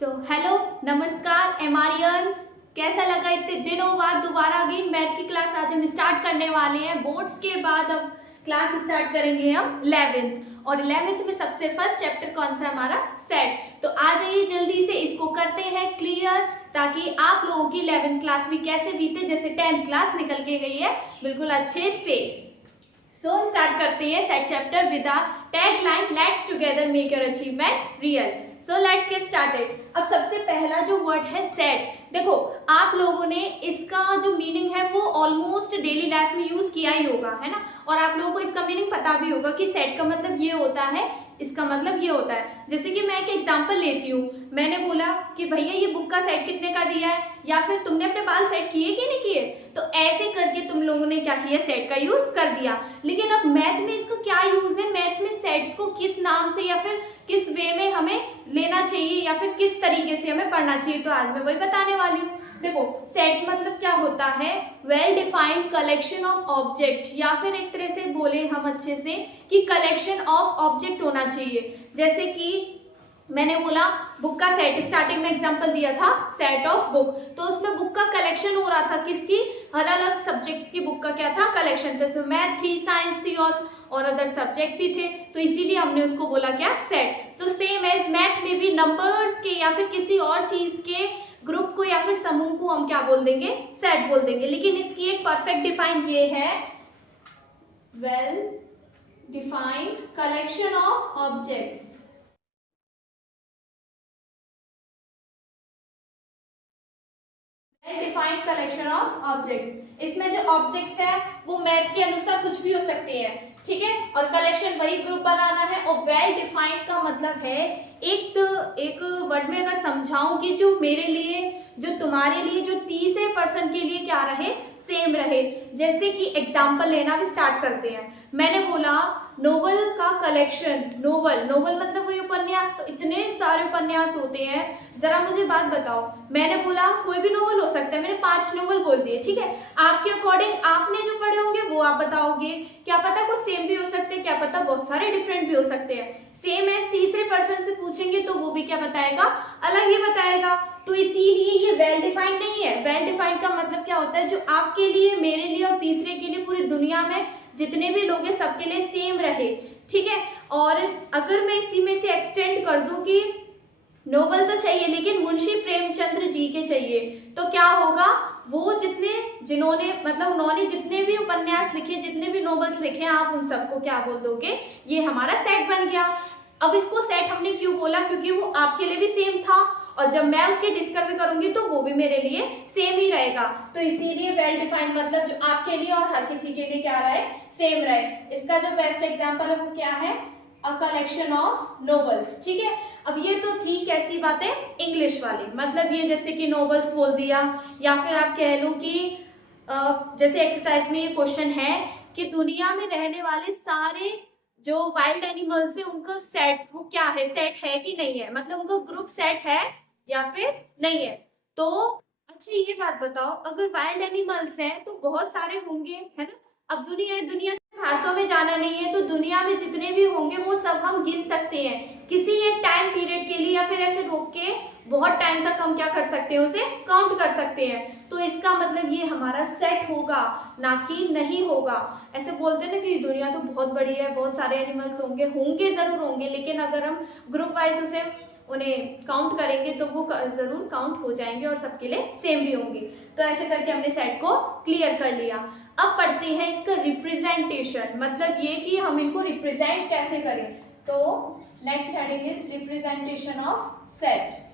तो हेलो, नमस्कार एमारियंस। कैसा लगा इतने दिनों बाद दोबारा अगेन मैथ की क्लास आज हम स्टार्ट करने वाले हैं। बोर्ड्स के बाद अब क्लास स्टार्ट करेंगे हम 11th और 11th में सबसे फर्स्ट चैप्टर कौन सा हमारा सेट। तो आ जाइए जल्दी से इसको करते हैं क्लियर, ताकि आप लोगों की 11th क्लास भी कैसे बीते जैसे 10th क्लास निकल के गई है बिल्कुल अच्छे से। सो स्टार्ट करते हैं set chapter with the tag line let's together make your achievement real. So let's get started. अब सबसे पहला जो वर्ड है सेट, देखो आप लोगों ने इसका जो मीनिंग है वो ऑलमोस्ट डेली लाइफ में यूज किया ही होगा, है ना। और आप लोगों को इसका मीनिंग पता भी होगा कि सेट का मतलब ये होता है, इसका मतलब ये होता है। जैसे कि मैं एक एग्जांपल लेती हूँ, मैंने बोला कि भैया ये बुक का सेट कितने का दिया है, या फिर तुमने अपने बाल सेट किए कि नहीं किए। तो ऐसे करके तुम लोगों ने क्या किया, सेट का यूज कर दिया। लेकिन अब मैथ में इसका क्या यूज है, मैथ में सेट्स को किस नाम से या फिर किस वे में हमें लेना चाहिए या फिर किस तरीके से हमें पढ़ना चाहिए, तो आज मैं वही बताने वाली हूँ। देखो सेट मतलब क्या होता है, well defined collection of object, या फिर एक तरह से बोले हम अच्छे से कि कलेक्शन ऑफ ऑब्जेक्ट होना चाहिए। जैसे कि मैंने बोला बुक का सेट, स्टार्टिंग में एग्जांपल दिया था सेट ऑफ बुक, तो उसमें बुक का कलेक्शन हो रहा था, किसकी, अलग अलग सब्जेक्ट्स की बुक का क्या था, कलेक्शन था। उसमें मैथ थी, साइंस थी और अदर सब्जेक्ट भी थे, तो इसीलिए हमने उसको बोला क्या, सेट। तो सेम एज मैथ में भी नंबर्स के या फिर किसी और चीज के ग्रुप को या फिर समूह को हम क्या बोल देंगे, सेट बोल देंगे। लेकिन इसकी एक परफेक्ट डिफाइन ये है, well defined collection of objects. Defined collection of objects, इसमें जो ऑब्जेक्ट्स है वो मैथ के अनुसार कुछ भी हो सकते हैं, ठीक है। और कलेक्शन वही ग्रुप बनाना है। और वेल डिफाइंड का मतलब है एक वर्ड में अगर समझाऊं कि जो मेरे लिए, जो तुम्हारे लिए, जो तीसरे पर्सन के लिए क्या रहे, सेम रहे। जैसे कि एग्जाम्पल लेना भी स्टार्ट करते हैं। मैंने बोला नोवेल का कलेक्शन, नोवेल नोवेल मतलब वही उपन्यास, तो इतने सारे उपन्यास होते हैं। जरा मुझे बात बताओ, मैंने बोला कोई भी नोवेल हो सकता है, मैंने 5 नोवेल बोल दिए, ठीक है। आपके अकॉर्डिंग आपने जो पढ़े होंगे वो आप बताओगे, क्या पता कुछ सेम भी हो सकते हैं, क्या पता बहुत सारे डिफरेंट भी हो सकते हैं। सेम एज तीसरे पर्सन से पूछेंगे तो वो भी क्या बताएगा, अलग ही बताएगा। तो इसीलिए ये वेल डिफाइंड नहीं है। वेल डिफाइंड का मतलब क्या होता है, जो आपके लिए, मेरे लिए और तीसरे के लिए, पूरी दुनिया में जितने भी लोग हैं सबके लिए सेम रहे, ठीक है। और अगर मैं इसी में से एक्सटेंड कर दूं कि नोवेल तो चाहिए लेकिन मुंशी प्रेमचंद्र जी के चाहिए, तो क्या होगा, वो जिन्होंने मतलब उन्होंने जितने भी उपन्यास लिखे, जितने भी नोवेल्स लिखे, आप उन सबको क्या बोल दोगे, ये हमारा सेट बन गया। अब इसको सेट हमने क्यों बोला, क्योंकि वो आपके लिए भी सेम था, और जब मैं उसके डिस्कवर करूंगी तो वो भी मेरे लिए सेम ही रहेगा। तो इसीलिए वेल डिफाइंड मतलब जो आपके लिए और हर किसी के लिए क्या रहे, सेम रहे। इसका जो बेस्ट एग्जांपल है वो क्या है, अ कलेक्शन ऑफ नोवेल्स, ठीक है। अब ये तो थी कैसी बातें, इंग्लिश वाली, मतलब ये जैसे कि नोवेल्स बोल दिया, या फिर आप कह लो कि जैसे एक्सरसाइज में ये क्वेश्चन है कि दुनिया में रहने वाले सारे जो वाइल्ड एनिमल्स है उनका सेट वो क्या है, सेट है कि नहीं है, मतलब उनका ग्रुप सेट है या फिर नहीं है। तो अच्छा ये बात बताओ, अगर वाइल्ड एनिमल्स हैं तो बहुत सारे होंगे, है ना। अब दुनिया से भारतों में जाना नहीं है, तो दुनिया में जितने भी होंगे वो सब हम गिन सकते हैं किसी एक टाइम पीरियड के लिए, या फिर ऐसे रोक के बहुत टाइम तक हम क्या कर सकते हैं, उसे काउंट कर सकते हैं। तो इसका मतलब ये हमारा सेट होगा, ना कि नहीं होगा। ऐसे बोलते हैं ना कि दुनिया तो बहुत बड़ी है, बहुत सारे एनिमल्स होंगे, होंगे जरूर होंगे, लेकिन अगर हम ग्रुप वाइज उसे उन्हें काउंट करेंगे तो वो जरूर काउंट हो जाएंगे और सबके लिए सेम भी होंगे। तो ऐसे करके हमने सेट को क्लियर कर लिया। अब पढ़ते हैं इसका रिप्रेजेंटेशन, मतलब ये कि हम इनको रिप्रेजेंट कैसे करें। तो next heading is representation of set.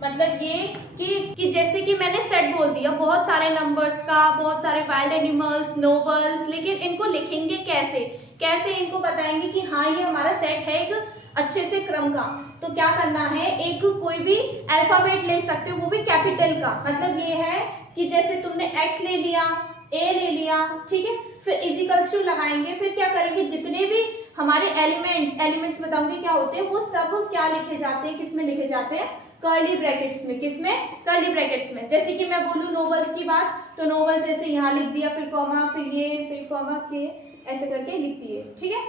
मतलब ये कि जैसे कि मैंने सेट बोल दिया बहुत सारे नंबर्स का, बहुत सारे वाइल्ड एनिमल्स, नोवेल्स, लेकिन इनको लिखेंगे कैसे, कैसे इनको बताएंगे कि हाँ ये हमारा सेट है एक अच्छे से क्रम का। तो क्या करना है, एक कोई भी अल्फाबेट ले सकते हो, वो भी कैपिटल का। मतलब ये है कि जैसे तुमने एक्स ले लिया, ए ले लिया, ठीक है, फिर इजिकल्स टू लगाएंगे, फिर क्या करेंगे, जितने भी हमारे एलिमेंट्स बताऊंगी क्या होते हैं, वो सब क्या लिखे जाते हैं, किसमें लिखे जाते हैं, कर्ली ब्रैकेट्स में। किसमें, कर्ली ब्रैकेट्स में। जैसे कि मैं बोलूं नोवेल्स की बात, तो नोवेल्स जैसे यहाँ लिख दिया, फिर कॉमा, फिर ये, फिर कॉमा के, ऐसे करके लिखती है, ठीक है।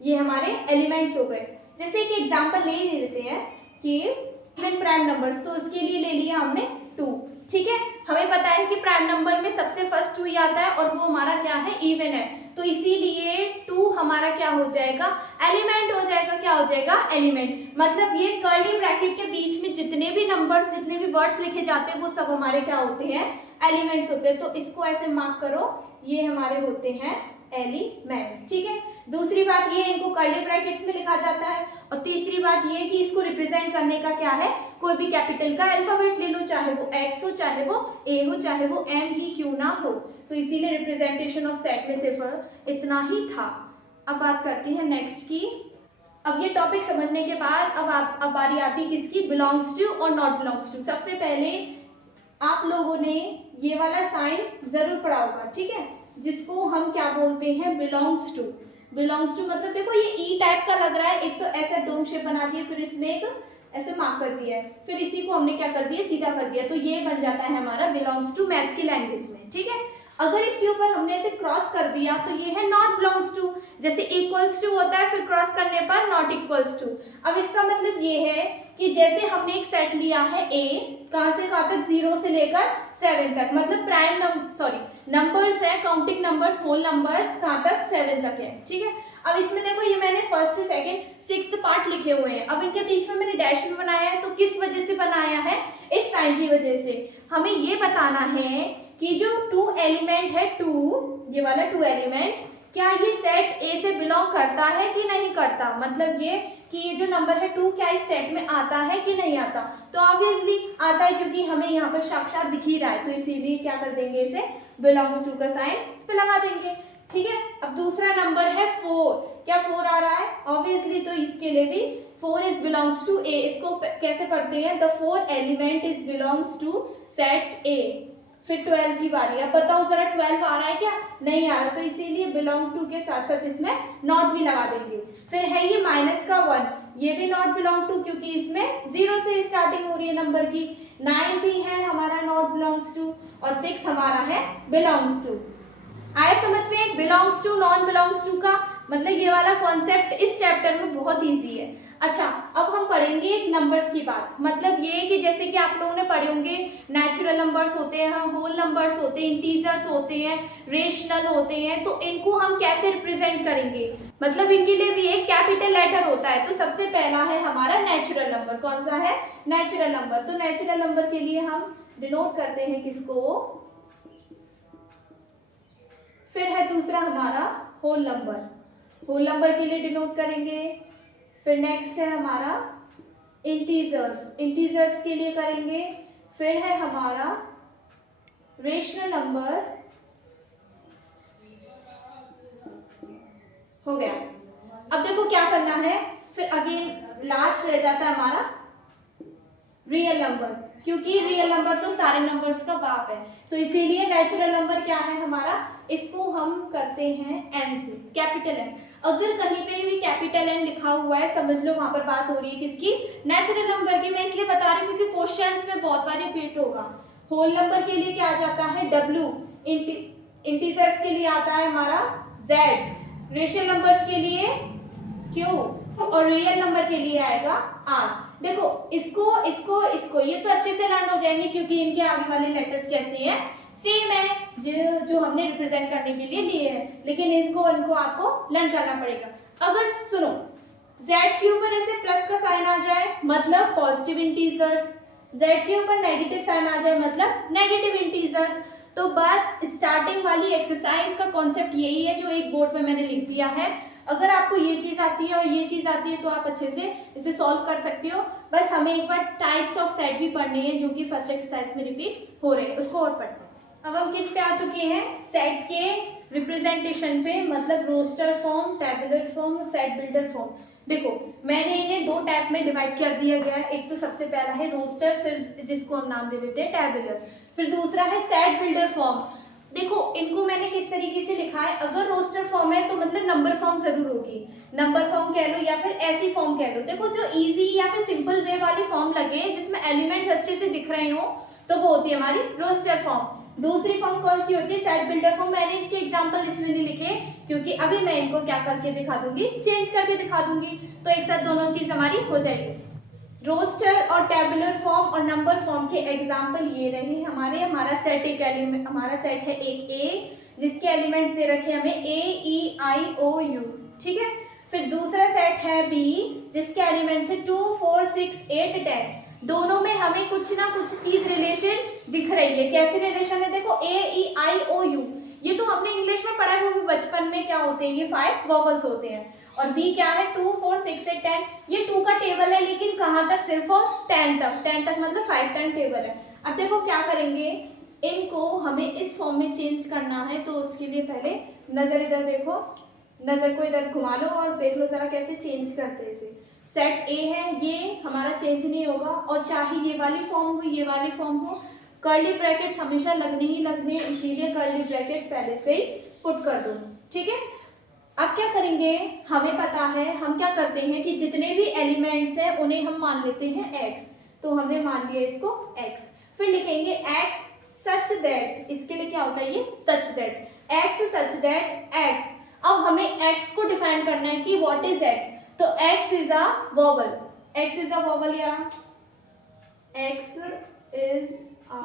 ये हमारे एलिमेंट्स हो गए। जैसे एक एग्जांपल ले लेते हैं कि इवन प्राइम नंबर्स, तो उसके लिए ले लिया हमने 2, ठीक है। हमें पता है कि प्राइम नंबर में सबसे फर्स्ट 2 ही आता है और वो हमारा क्या है, इवन है, तो इसीलिए 2 हमारा क्या हो जाएगा, एलिमेंट हो जाएगा। क्या हो जाएगा, एलिमेंट। मतलब ये कर्ली ब्रैकेट के बीच में जितने भी नंबर्स, जितने भी वर्ड्स लिखे जाते हैं वो सब हमारे क्या होते हैं, एलिमेंट्स होते हैं। तो इसको ऐसे मार्क करो, ये हमारे होते हैं एलिमेंट्स, ठीक है। दूसरी बात ये, इनको कर्ली ब्रैकेट्स में लिखा जाता है। और तीसरी बात ये कि इसको रिप्रेजेंट करने का क्या है, कोई भी कैपिटल का अल्फाबेट ले लो, चाहे वो एक्स हो, चाहे वो ए हो, चाहे वो एम ही क्यों ना हो। तो इसीलिए रिप्रेजेंटेशन ऑफ सेट में सिर्फ इतना ही था। अब बात करते हैं नेक्स्ट की। अब ये टॉपिक समझने के बाद अब बारी आती है किसकी, बिलोंग्स टू और नॉट बिलोंग्स टू। सबसे पहले आप लोगों ने ये वाला साइन जरूर पढ़ा होगा, ठीक है, जिसको हम क्या बोलते हैं, बिलोंग्स टू। बिलोंग्स टू मतलब देखो ये ई टाइप का लग रहा है, एक तो ऐसा डोम शेप बना दिया, फिर इसमें एक ऐसे मार्क कर दिया है, फिर इसी को हमने क्या कर दिया, सीधा कर दिया, तो ये बन जाता है हमारा बिलोंग्स टू मैथ की लैंग्वेज में, ठीक है। अगर इसके ऊपर हमने ऐसे क्रॉस कर दिया तो ये है नॉट बिलोंग्स टू। जैसे इक्वल्स टू होता है, फिर क्रॉस करने पर नॉट इक्वल्स टू। अब इसका मतलब ये है कि जैसे हमने एक सेट लिया है ए, कहां से कहां तक, 0 से लेकर 7 तक, मतलब प्राइम नंबर्स है, काउंटिंग नंबर्स, होल नंबर्स कहां तक, 7 तक है, ठीक है। अब इसमें देखो ये मैंने फर्स्ट, सेकंड, 6th पार्ट लिखे हुए हैं। अब इनके बीच में मैंने डैश में बनाया है, तो किस वजह से बनाया है, इस साइन की वजह से। हमें ये बताना है कि जो 2 एलिमेंट है, 2, ये वाला 2 एलिमेंट, क्या ये सेट ए से बिलोंग करता है कि नहीं करता। मतलब ये कि ये जो नंबर है 2 क्या इस सेट में आता है कि नहीं आता। तो ऑब्वियसली आता है, क्योंकि हमें यहाँ पर साक्षात दिख ही रहा है, तो इसीलिए क्या कर देंगे, इसे बिलोंग्स टू का साइन इस पे लगा देंगे, ठीक है। अब दूसरा नंबर है 4, क्या 4 आ रहा है, ऑब्वियसली, तो इसके लिए भी 4 इज बिलोंग्स टू ए। इसको कैसे पढ़ते हैं, the 4 element is belongs to set A. फिर 12 की बारी, अब बताओ जरा 12 आ रहा है क्या, नहीं आ रहा, तो इसीलिए बिलोंग टू के साथ साथ इसमें नॉट भी लगा देंगे। फिर है ये -1, ये भी नॉट बिलोंग टू, क्योंकि इसमें 0 से स्टार्टिंग हो रही है नंबर की। 9 भी है हमारा नॉट बिलोंग्स टू, और 6 हमारा है बिलोंग्स टू। आया समझ में, belongs to, non belongs to का मतलब ये वाला कॉन्सेप्ट इस चैप्टर में बहुत ईजी है। अच्छा, अब हम पढ़ेंगे एक नंबर्स की बात। मतलब ये कि जैसे कि आप लोगों ने पढ़े होंगे, नेचुरल नंबर्स होते हैं, होल नंबर्स होते हैं, इंटीजर्स होते हैं, रेशनल होते हैं, तो इनको हम कैसे रिप्रेजेंट करेंगे। मतलब इनके लिए भी एक कैपिटल लेटर होता है। तो सबसे पहला है हमारा नेचुरल नंबर। कौन सा है, नेचुरल नंबर। तो नेचुरल नंबर के लिए हम डिनोट करते हैं किसको, फिर है दूसरा हमारा होल नंबर, होल नंबर के लिए डिनोट करेंगे। फिर नेक्स्ट है हमारा इंटीजर्स, इंटीजर्स के लिए करेंगे। फिर है हमारा रेशनल नंबर, हो गया। अब देखो क्या करना है, फिर अगेन लास्ट रह जाता है हमारा रियल नंबर, क्योंकि रियल नंबर तो सारे नंबर्स का बाप है, तो इसीलिए नेचुरल नंबर क्या है हमारा, इसको हम करते हैं एन से, कैपिटल एन। अगर कहीं पे भी कैपिटल एन लिखा हुआ है, समझ लो वहां पर बात हो रही है किसकी, नेचुरल नंबर की। मैं इसलिए बता रही हूँ क्योंकि क्वेश्चंस में बहुत बार रिपीट होगा। होल नंबर के लिए क्या आ जाता है, डब्ल्यू। इंटीजर्स के लिए आता है हमारा जेड, रेशनल नंबर्स के लिए क्यू, और रियल नंबर के लिए आएगा आर। देखो इसको इसको इसको ये तो अच्छे से लर्न हो जाएंगे, क्योंकि इनके आगे वाले लेटर्स कैसे हैं, सेम है जो हमने रिप्रेजेंट करने के लिए लिए हैं, लेकिन इनको आपको लर्न करना पड़ेगा। अगर सुनो z के ऊपर ऐसे प्लस का साइन आ जाए मतलब पॉजिटिव इंटीजर्स, z के ऊपर नेगेटिव साइन आ जाए मतलब नेगेटिव इंटीजर्स, तो बस स्टार्टिंग वाली एक्सरसाइज का कॉन्सेप्ट यही है जो एक बोर्ड पे मैंने लिख दिया है। अगर आपको ये चीज आती है और ये चीज आती है तो आप अच्छे से इसे सॉल्व कर सकते हो। बस हमें एक बार टाइप्स ऑफ सेट भी पढ़ने हैं जो कि फर्स्ट एक्सरसाइज में रिपीट हो रहे हैं, उसको और पढ़ते हैं। अब हम किस पे आ चुके हैं, सेट के रिप्रेजेंटेशन पे, मतलब roster form, tabular form, set builder form. देखो मैंने इन्हें 2 टाइप में डिवाइड कर दिया गया है। एक तो सबसे पहला है रोस्टर, फिर जिसको हम नाम दे देते हैं टैबुलर, फिर दूसरा है सेट बिल्डर फॉर्म। देखो इनको मैंने किस तरीके से लिखा है, अगर रोस्टर फॉर्म है तो मतलब नंबर फॉर्म जरूर होगी, नंबर फॉर्म कह लो या फिर ऐसी फॉर्म कह लो। देखो जो इजी या फिर सिंपल वे वाली फॉर्म लगे जिसमें एलिमेंट्स अच्छे से दिख रहे हो तो वो होती है हमारी रोस्टर फॉर्म। दूसरी फॉर्म कौन सी होती है, सेट बिल्डर फॉर्म। मैंने इसके एग्जांपल इसलिए नहीं लिखे क्योंकि अभी मैं इनको क्या करके दिखा दूंगी, चेंज करके दिखा दूंगी, तो एक साथ दोनों चीज हमारी हो जाएगी। रोस्टर और टेबुलर फॉर्म और नंबर फॉर्म के एग्जांपल ये रहे हमारे। हमारा सेट एक एलिमेंट, हमारा सेट है एक ए जिसके एलिमेंट्स दे रखे हमें ए ई आई ओ यू, ठीक है। फिर दूसरा सेट है बी जिसके एलिमेंट्स है 2 4 6 8 10। दोनों में हमें कुछ ना कुछ चीज रिलेशन दिख रही है। कैसी रिलेशन है, देखो ए ई आई ओ यू, ये तो हमने इंग्लिश में पढ़ा है, वो भी बचपन में क्या होते हैं, ये 5 वॉवल्स होते हैं। और बी क्या है, 2 4 6 8 10, ये 2 का टेबल है लेकिन कहाँ तक, सिर्फ और 10 तक, 10 तक मतलब 5 10 टेबल है। अब देखो क्या करेंगे, इनको हमें इस फॉर्म में चेंज करना है, तो उसके लिए पहले नजर इधर देखो, नजर को इधर घुमा लो और देख लो जरा कैसे चेंज करते हैं इसे। सेट ए है, ये हमारा चेंज नहीं होगा, और चाहे ये वाली फॉर्म हो ये वाली फॉर्म हो, कर्ली ब्रैकेट्स हमेशा लगने ही लगने, इसीलिए कर्ली ब्रैकेट्स पहले से ही पुट कर दो, ठीक है। अब क्या करेंगे, हमें पता है हम क्या करते हैं कि जितने भी एलिमेंट्स हैं उन्हें हम मान लेते हैं x, तो हमने मान लिया इसको x। फिर लिखेंगे x सच दैट, इसके लिए क्या होता है ये, such that, x such that x। अब हमें x को डिफाइन करना है कि व्हाट इज x, तो x is a vowel, x is a vowel, या x is a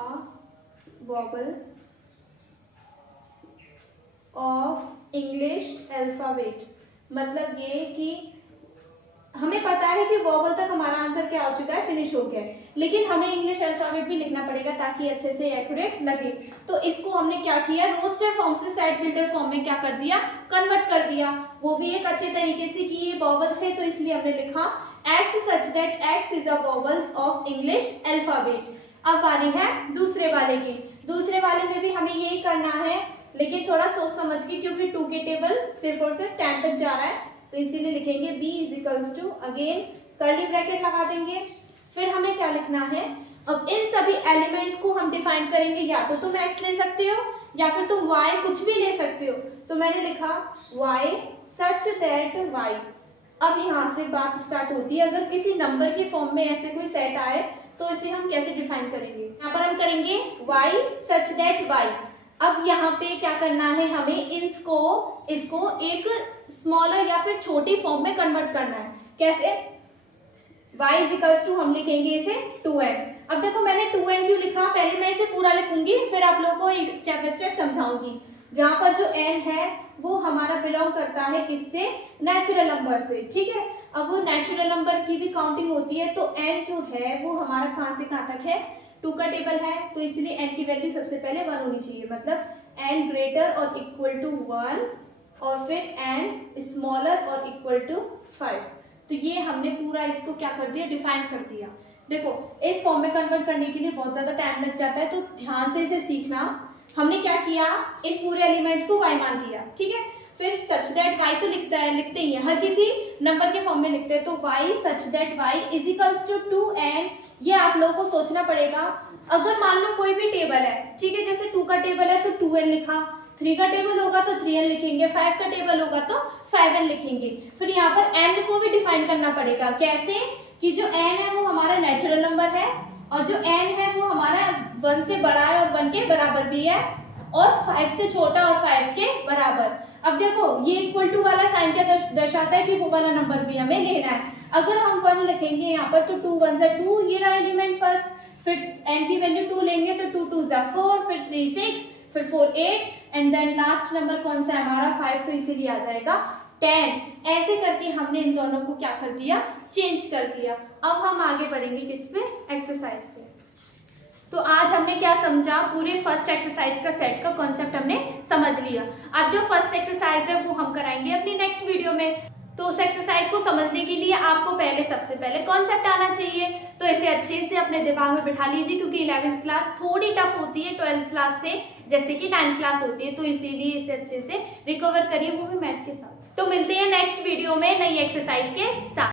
vowel of English alphabet. मतलब ये कि हमें पता है कि वॉवल तक हमारा आंसर क्या हो चुका है, फिनिश हो गया है, लेकिन हमें इंग्लिश अल्फाबेट भी लिखना पड़ेगा ताकि अच्छे से एक्यूरेट लगे। तो इसको हमने क्या किया, रोस्टर फॉर्म से सेट बिल्डर फॉर्म में क्या कर दिया, कन्वर्ट कर दिया, वो भी एक अच्छे तरीके से कि ये वॉवल थे तो इसलिए हमने लिखा x such that x is a vowels of English alphabet. अब बारी है दूसरे वाले की, दूसरे वाले में भी हमें यही करना है लेकिन थोड़ा सोच समझ के, क्योंकि 2 के टेबल सिर्फ और सिर्फ 10 तक जा रहा है, तो इसीलिए लिखेंगे b is equals to, again curly bracket लगा देंगे। फिर हमें क्या लिखना है, अब इन सभी एलिमेंट्स को हम डिफाइन करेंगे, या तो तुम x ले सकते हो या फिर तुम y कुछ भी ले सकते हो, तो मैंने लिखा y सच दैट y। अब यहाँ से बात स्टार्ट होती है, अगर किसी नंबर के फॉर्म में ऐसे कोई सेट आए तो इसे हम कैसे डिफाइन करेंगे, यहाँ पर हम करेंगे y सच दैट y। अब यहाँ पे क्या करना है, हमें इसको एक स्मॉलर या फिर छोटी फॉर्म में कन्वर्ट करना है। कैसे, y इज इक्वल्स टू, हम लिखेंगे इसे 2n। अब देखो मैंने 2n क्यों लिखा, पहले मैं इसे पूरा लिखूंगी फिर आप लोगों को स्टेप बाय स्टेप समझाऊंगी। जहां पर जो n है वो हमारा बिलोंग करता है किससे, नेचुरल नंबर से, ठीक है। अब वो नेचुरल नंबर की भी काउंटिंग होती है, तो n जो है वो हमारा कहां से कहां तक है, 2 का टेबल है, तो इसलिए n की वैल्यू सबसे पहले 1 होनी चाहिए, मतलब n ग्रेटर और इक्वल टू 1, और फिर n स्मॉलर और इक्वल टू 5। तो ये हमने पूरा इसको क्या कर दिया, डिफाइन कर दिया। देखो इस फॉर्म में कन्वर्ट करने के लिए बहुत ज्यादा टाइम लग जाता है, तो ध्यान से इसे सीखना। हमने क्या किया, इन पूरे एलिमेंट्स को y मान लिया, ठीक है। फिर सच दैट y तो लिखते ही है, हर किसी नंबर के फॉर्म में लिखते हैं, तो y such that y is equals to 2n। ये आप लोगों को सोचना पड़ेगा, अगर मान लो कोई भी टेबल है, ठीक है, जैसे 2 का टेबल है तो 2n लिखा, 3 का टेबल होगा तो 3n लिखेंगे, 5 का टेबल होगा तो 5n लिखेंगे। फिर यहाँ पर n को भी डिफाइन करना पड़ेगा, कैसे कि जो n है वो हमारा नेचुरल नंबर है, और जो n है वो हमारा 1 से बड़ा है और 1 के बराबर भी है, और 5 से छोटा और 5 के बराबर। अब देखो ये इक्वल टू वाला साइन क्या दर्शाता है कि वो वाला नंबर भी हमें लेना है। अगर हम 1 लिखेंगे यहाँ पर तो 2 1 2, ये रहा एलिमेंट फर्स्ट, फिर n की वैल्यू 2 लेंगे तो 2 2 4, फिर 3 6, फिर 4 8, एंड देन लास्ट नंबर कौन सा है हमारा 5, तो इसीलिए आ जाएगा 10। ऐसे करके हमने इन दोनों को क्या कर दिया, चेंज कर दिया। अब हम आगे बढ़ेंगे किस पे, एक्सरसाइज पे। तो आज हमने क्या समझा, पूरे फर्स्ट एक्सरसाइज का सेट का कॉन्सेप्ट हमने समझ लिया। आज जो फर्स्ट एक्सरसाइज है वो हम कराएंगे अपनी नेक्स्ट वीडियो में। तो उस एक्सरसाइज को समझने के लिए आपको सबसे पहले कॉन्सेप्ट आना चाहिए, तो इसे अच्छे से अपने दिमाग में बिठा लीजिए, क्योंकि 11th क्लास थोड़ी टफ होती है 12th क्लास से, जैसे कि 9th क्लास होती है, तो इसीलिए इसे अच्छे से रिकवर करिए, वो भी मैथ के साथ। तो मिलते हैं नेक्स्ट वीडियो में नई एक्सरसाइज के साथ।